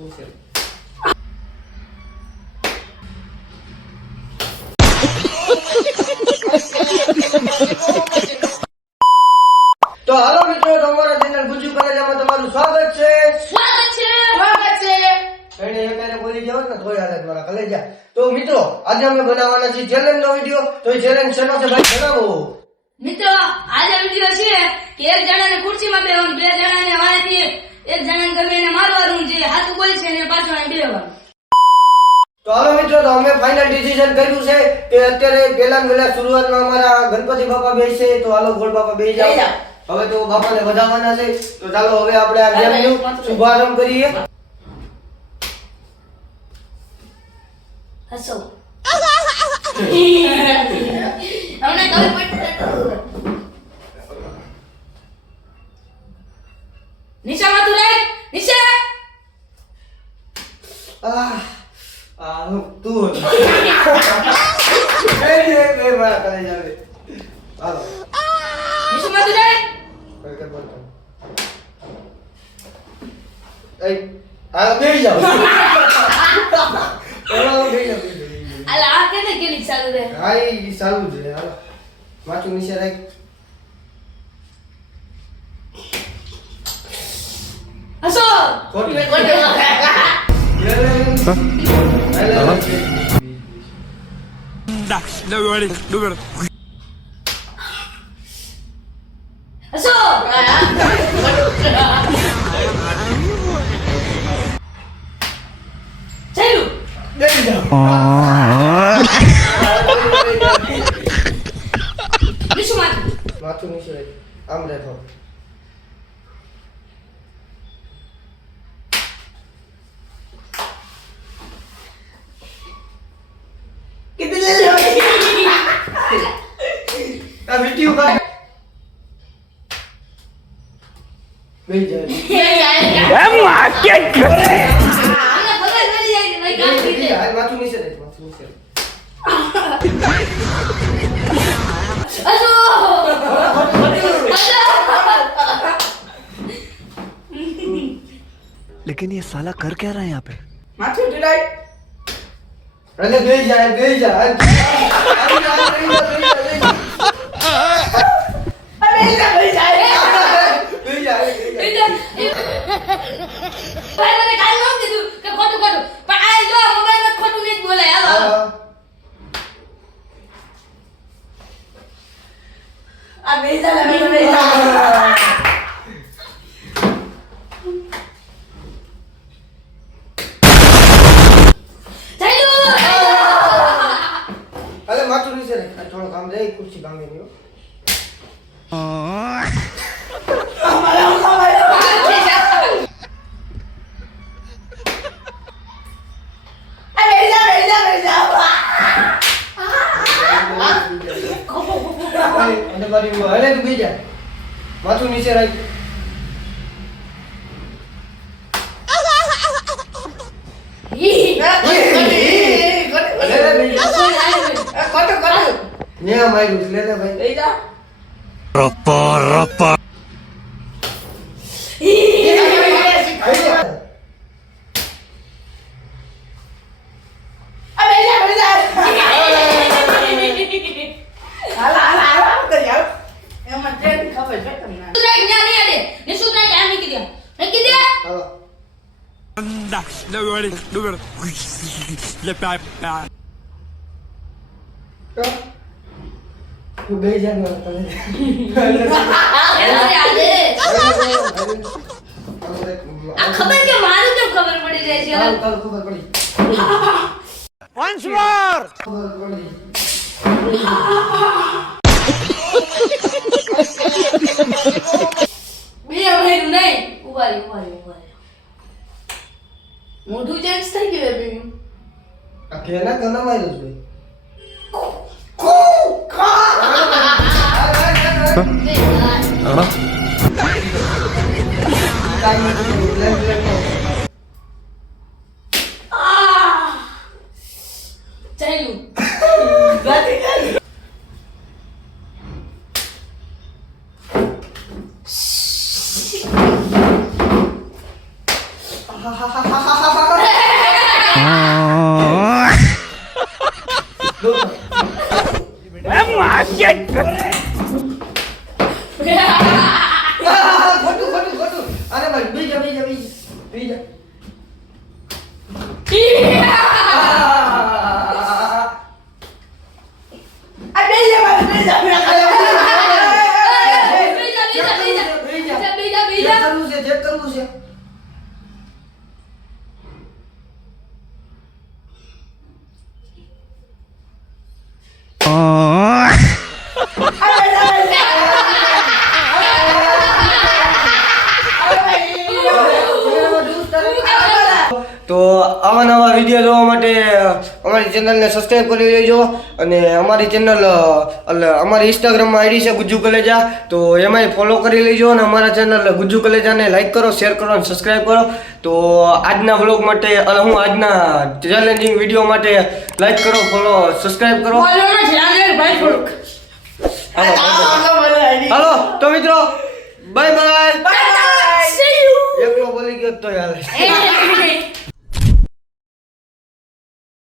તો હાલો મિત્રો, તમારા ચેનલ ગુજુ કલેજામાં તમારું સ્વાગત છે. એને એકારે બોલી જાવ ને થોડી હાલત મારા કલેજા. તો મિત્રો, આજે અમે બનાવવાના છીએ ચેલેન્જ નો વિડિયો. તો એ ચેલેન્જ શેનો છે ભાઈ, જણાવો. મિત્રો, આજે વિડિયો છે કે એક જણાને ખુરશીમાં બેસવાનું, બે જણાને વાંચી, એક જણાને ગમે એને મારવાનું, જે હાથું બોલે છે એને પાછળ અહીં બેસવાનું. તો હાલો મિત્રો, તો અમે ફાઇનલ ડિસિઝન કર્યું છે કે અત્યારે પહેલા વહેલા શરૂઆતમાં અમારા ગણપતિ બાપા બેસે. તો હાલો ગોળ બાપા બેસી જાઓ. હવે તો બાપાને વધાવવાના છે. તો ચાલો હવે આપણે આ ગેમનો શુભારંભ કરીએ. હસો. અમને ખબર પડતી. નિશા માતું રે, નિશા. તું એ મારા કલેજા આવે. હાલો નિશા માતું રે. બેસી જાઓ. બેસી જાઓ. અલા આ કેને કેલી ચાલુ રે. હા, એ સારું છે. હાલો માથું નીચે રાખ. હસો. હસો. ચાલુ. બેસી જાઓ. નિશા માતું. માથું નીચે રાખ. આમ રાખો. આ વિડિયો કાઢ. બેસી જાઓ. આને ખબર પડી જાય કે ભાઈ કામ કરી દે. હાલ માથું નીચે રાખ. માથું નીચે રાખ. હસો. लेकिन ये साला कर क्या रहा है यहाँ पे? માથું ઢીલાય. અરે બેસી જા, બેસી જા. ભાઈ મને કાલ ન કીધું કે ખોટું ખોટું, પણ આ જો મોબાઈલમાં ખોટું નહીં બોલાય. હાલો આ બેસા લે બેસા. ચાલો. અરે માથું નીચે રાખ. થોડો કામ રહી, ખુરશી કામ નહીં. અને મારી હલે તું બેસી જા. માથું નીચે રાખ. ને આ માર્યું છે. લે લે ભાઈ. તું બેસી જા. ખબર કે મારું કેમ ખબર પડી જાય છે. ખબર પડી. Once more! ખબર પડી. બે મહિનું નહીં. ઉભારી મોઢું ચેન્જ થઈ ગયું બેબી. આ કેના કના માર્યું છે? ચાલ્યું. ha ha ha ha ha ha ખોટું ખોટું ખોટું. અરે ભાઈ બીજા બીજા બીજા બીજા. ચેક કરવું છે ચેક કરવું છે. તો આવા નવા વિડીયો જોવા માટે અમારી ચેનલને સબસ્ક્રાઇબ કરી લેજો અને અમારી ચેનલ એટલે અમારી ઇન્સ્ટાગ્રામમાં આઈડી છે ગુજ્જુ કલેજા, તો એમાંય ફોલો કરી લેજો અને અમારા ચેનલ ગુજ્જુ કલેજાને લાઈક કરો, શેર કરો અને સબસ્ક્રાઇબ કરો. તો આજના વ્લોગ માટે અને હું આજના ચેલેન્જિંગ વિડીયો માટે લાઈક કરો, ફોલો, સબસ્ક્રાઇબ કરો. હાલો તો મિત્રો બાય બાય. એકલો બોલી ગયો તો યાર.